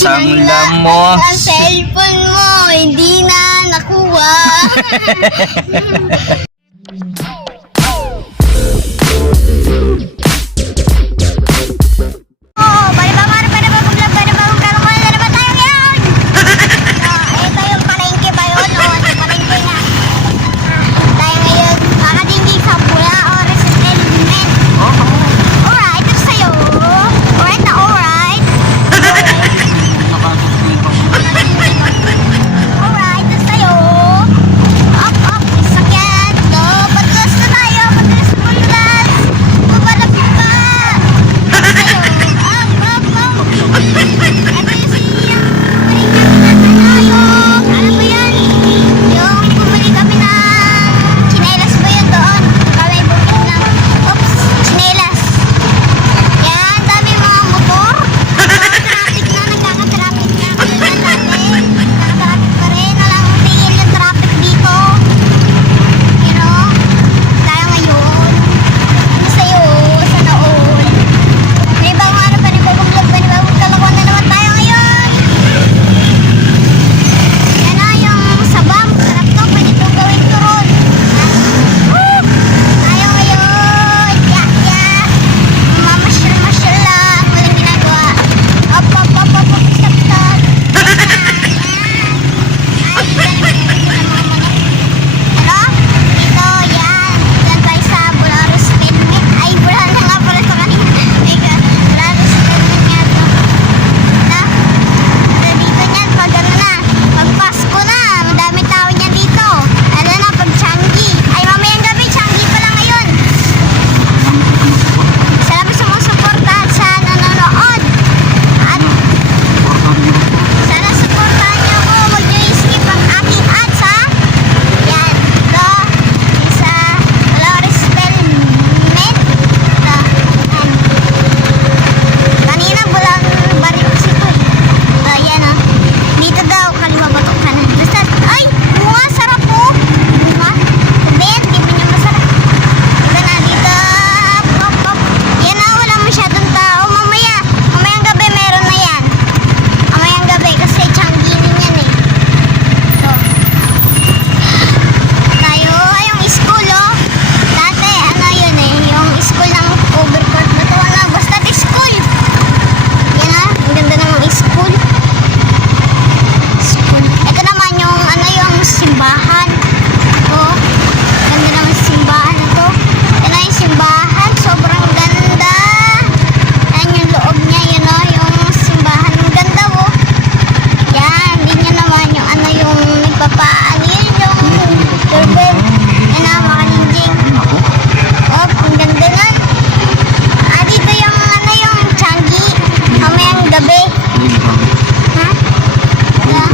Sanglam mo. Ang cellphone mo, hindi na nakuha. Oh, bali ba mga pwede ba mag-vlog? Pwede ba magkaroon na naman tayo ngayon? Ito yung palengke ba yun? O, yung palengke na. Tayo ngayon, makadindi sa Bula or Resettlement. Alright, ito sa'yo. Alright na alright. Alright, ito sa'yo. Up, up, sakyan. No, patlas na tayo. Patlas na patlas. Mabalapit pa. Ito sa'yo. Up, up, up. Ito yung siya. Ano ba yan? Yung bumili kami ng chinelas ba yun doon? Kami bumili ng, oops, chinelas. Yan, dami mga motor. Traffic na, nagkaka-traffic na. Kailan natin, nagkaka-traffic pa rin. Walang tingin yung traffic dito. You know? Tayo ngayon. Ano sa'yo? Sana all. May bang ano pa rin bagong vlog? May bagong kalakuan na naman tayo ngayon. Yan na yung sabam. Sarap to. Pwede to gawin to ron. Woo! Tayo ngayon. Yeah. Mamasyal lang. Walang ginagawa. Up. Stop. Ay, ano? Dito, yan. Diyan tayo sa Bularos Penmit. Ay, Bularos na nga pala sa kanina. Bularos Penmit nga to. Na? Dito niyan, pag ano na, pag Pasko na, madami tao niyan dito. Ano na, pag Changi. Ay, mamayang gabi, Changi pa lang ngayon. Salamat sa mga suporta at sa nanonood. At sana supportahan niyo ako. Huwag niyo i-skip ang aking ads, ha? Yan. Ito. Sa Bularos Penmit. Ito. Yan. Kanina bulang barikos ito eh. Ito, yan o. Dito daw, kaliwa batok kanan. Basta, ay! Bunga, sarap po! Bunga. Kubit, di mo niya masarap. Ito na, dito. Pop. Yan na, wala masyadong tao. Mamayang gabi meron na yan. Mamayang gabi, kasi Changi din yan eh. Ito. Tayo, ay yung school oh. Dati, ano yun eh, yung school ng overcourt. Bato na, basta school. Yan ah, ang ganda ng school. Ito naman yung ano yung simbahan. Oh, ganda naman simbahan na to. Yan na yung simbahan, sobrang ganda. Yan yung loob niya, yun oh, yung simbahan. Ang ganda oh. Yan, din niya naman yung ano yung nagpapaan. Yun yung doorbell. Yan na, makaninjing. Oh, ang ganda nun. Dito yung ano yung Changi. Mamayang gabi. Ha? Wala.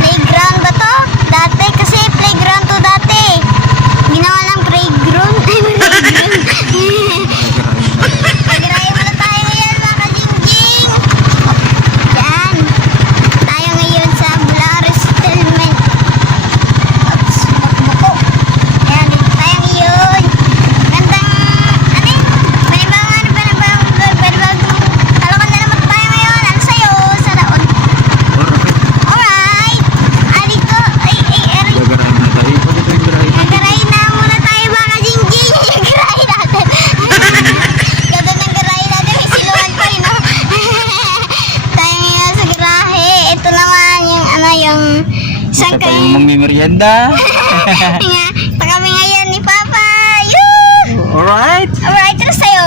Playground ba to? Dati, kasi playground to dati. Ginawa ng playground. Ay, playground. Pag-raya muna tayo ngayon, mga kalingging. Yan. Tayo ngayon sa Bularos Settlement. Oops, buko. Yan, dito tayo ngayon. Gandang, ano eh? Pwede ba kalakan na naman tayo ngayon. Ano sa'yo? Sana all. Alright. Dito. Ay, nagarahin na muna tayo mga jingjing. Nagarahin natin. Ganda ng garahin natin. May siluan pa rin, no? Tayo ngayon sa garahe. Ito naman yung ano yung Isa tayong magmimerienda. nga. Ito kami ngayon ni Papa. Yoo! Alright. Alright, ano sa'yo?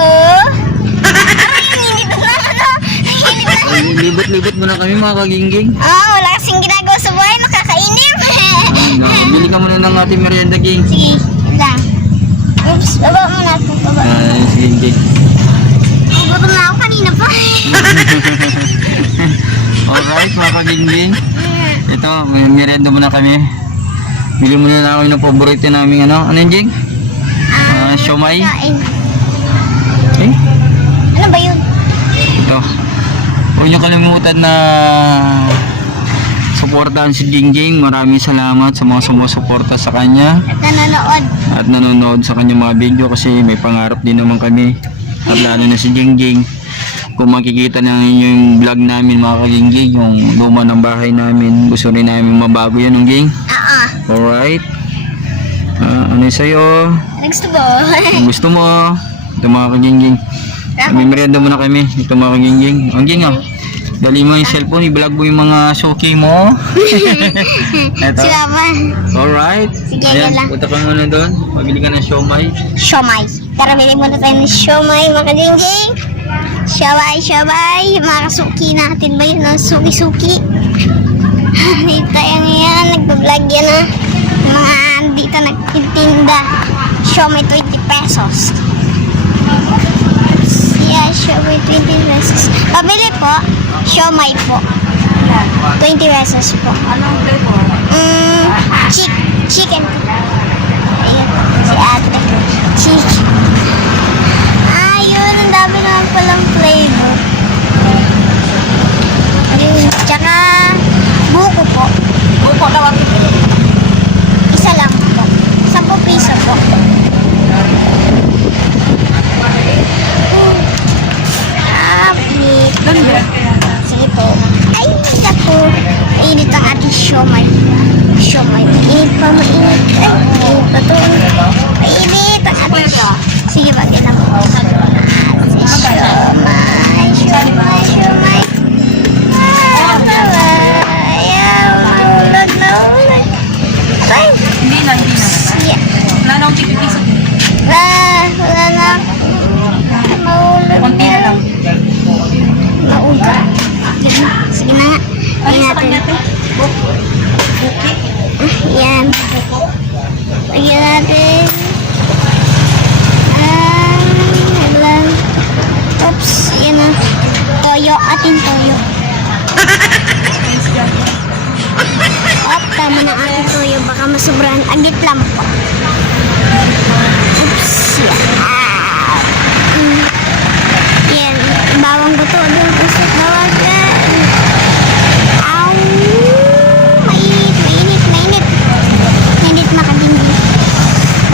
Aray, yung init na ano? Init na. Libot-libot muna kami mga kagingging. Wala kasing ginagawa sa buhay. Nakakainip. Bili ka muna ng ating merienda, Ging. Sige, lang. Oops, baba muna ito. Baba. Sige, Ging. Gutom na ako kanina pa. Alright mga kagingging. Ito, may merienda muna kami. Bili muna na kami ng paborito namin ano. Ano yun, Ging? Siomay. Kain. Eh? Ano ba yun? Ito. Huwag niyo kalimutan na suportahan si Jingjing. Maraming salamat sa mga sumusuporta sa kanya At nanonood. at nanonood sa kanyang mga video kasi may pangarap din naman kami. At lalo na si Jingjing kung makikita na yung vlog namin mga kagingging, yung luma ng bahay namin, gusto rin namin mabago yan, Ungging. Alright. Ano yung sa'yo? Next po. Kung gusto mo, ito mga kagingging. May merienda muna kami. Ito mga kagingging. Ungging, dali mo yung cellphone, i-vlog mo yung mga suki mo. Ito. Si Papa. Alright. Sige, Ayan, lang. punta ka muna doon. Pabili ka ng siomay. Siomay. Tara, bili muna tayo ng siomay, mga kalingging. Siomay. Mga kasuki natin ba yun? Suki-suki. Tayo ngayon, nagbablog yan mga andito nagtitinda. Siomay 20 pesos. Yeah, siomay 20 pesos. Pabili po, siomay po. 20 pesos po. Anong flavor? Chicken po. Ayun, si ate. Chicken. Ayun, ang dami naman palang flavor. Ayun, tsaka buko po. Buko daw ang Isa lang po. 10 piso po. Apit. ganda. Sige po. Ay, ako. Mainit ang ating siomay. Mainit pa, mainit. Ay, mainit pa to. Mainit ang ating sige, bagay na po. Siomay. Mahulog. Ay, Hindi na. sige. Wala na akong tipipiso. Wala na. Mahulog Konti na lang. Mauga. Sige na nga. Lagyan natin. Buki. Yan. Lagyan natin. Lang. Oops. Yan na. Toyo. Ating toyo. Tama na ating toyo. Baka masubrahan. Agit lang po. Oops. Yan. Bawang buto. Doon. Usap bawagan. Ow! Mainit. Mainit makadindi.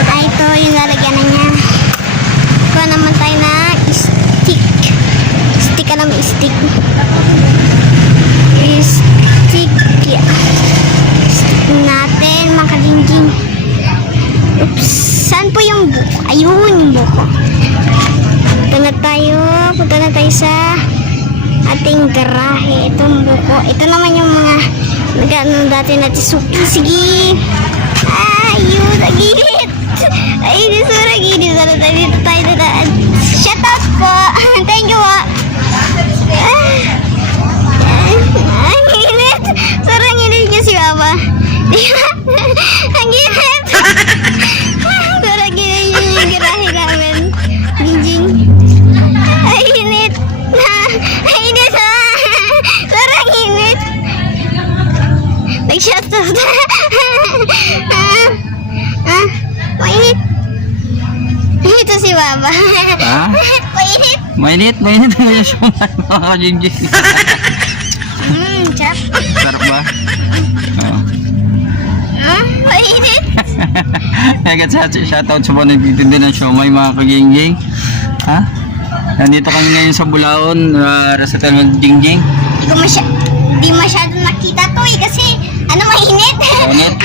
Ay, ito yung lalagyan na niya. Kuha naman tayo na stick. Stick, alam mo, stick. Stick. Yeah. Stick natin, makadingging. Oops. Saan po yung buko? Ayun, yung buko. Punta na tayo sa ating garahe. Itong buko. Ito naman yung mga nagano dati natin suki. Sige. Ayun, naginit. Ayun, sorry, naginit. Sana tayo dito tayo dadaan. Shout out po. Thank you po. Ang init. Sorry, ang init niya si Papa. Ang init. Sorry, ang init yung garahe namin. Jingjing. Ay, init. Ay, init ha. Sorry, ang init. Nag-shut off. Mainit. Ito si Baba. Ha? Mainit. Mainit na yung siomay mga kagingging. Chap. Sarap ba? Oo. Mainit. Mega shoutout sa mga nagtitinda ng siomay mga kagingging. Ha? Nandito kami ngayon sa Bulaon, Restaurant ng Jingjing. Di masyado nakita to kasi mainit. Mainit.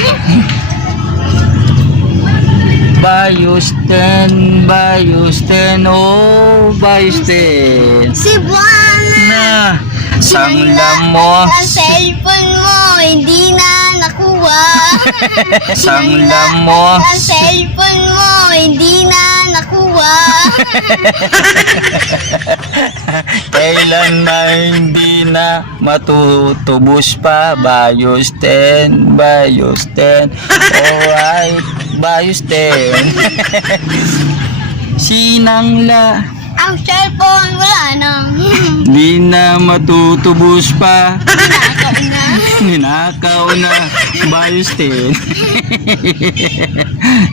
Bayusten, oh, Bayusten. Cebuana. Na, sanglam mo. Ang cellphone mo, hindi na nakuha. Sanglam mo. Ang cellphone mo, hindi na nakuha. Kailan na hindi na matutubos pa. Bayusten. Alright, Bayusten. Sinangla. Ang cellphone, wala na. Di na matutubos pa. Nakaw na. Ninakaw na. Bayusten.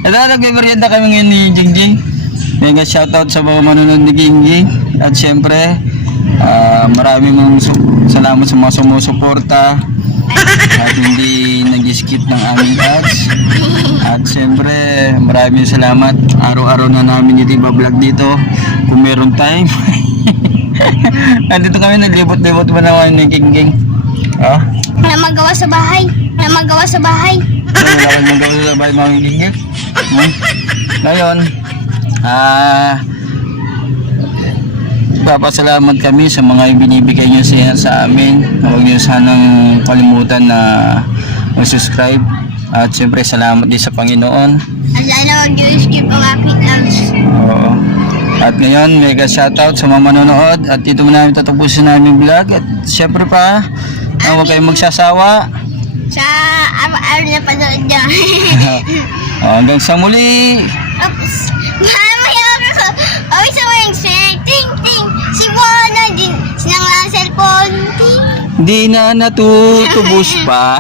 At nagmerienda kami ngayon ni Jingjing. Mega shoutout sa mga manonood ni Jingjing. At syempre, maraming salamat sa mga sumusuporta at hindi nag-skip ng aming ads. At syempre, maraming salamat. Araw-araw na namin ito iba-vlog dito kung meron time. Nandito kami, naglibot-libot ba naman ni King King? Ah? Wala magawa sa bahay. Wala magawa sa bahay. Wala kang magawa sa bahay mga King King? Ngayon, papasalamat kami sa mga binibigay nyo sa amin. Huwag nyo sanang kalimutan na mag-subscribe. At siyempre, salamat din sa Panginoon. At sana mag-skip ang aking lunch. Oo. At ngayon, mega shoutout sa mga manonood. At dito mo namin tatapusin namin vlog. At siyempre pa, huwag kayong magsasawa. Sa araw-araw na panood niya. Hanggang sa muli. Oops. Mamaya ako. Ay, sa mga share. Ting, ting. Si Wala din. Sinang lang cellphone. Ting. Di na natutubos pa.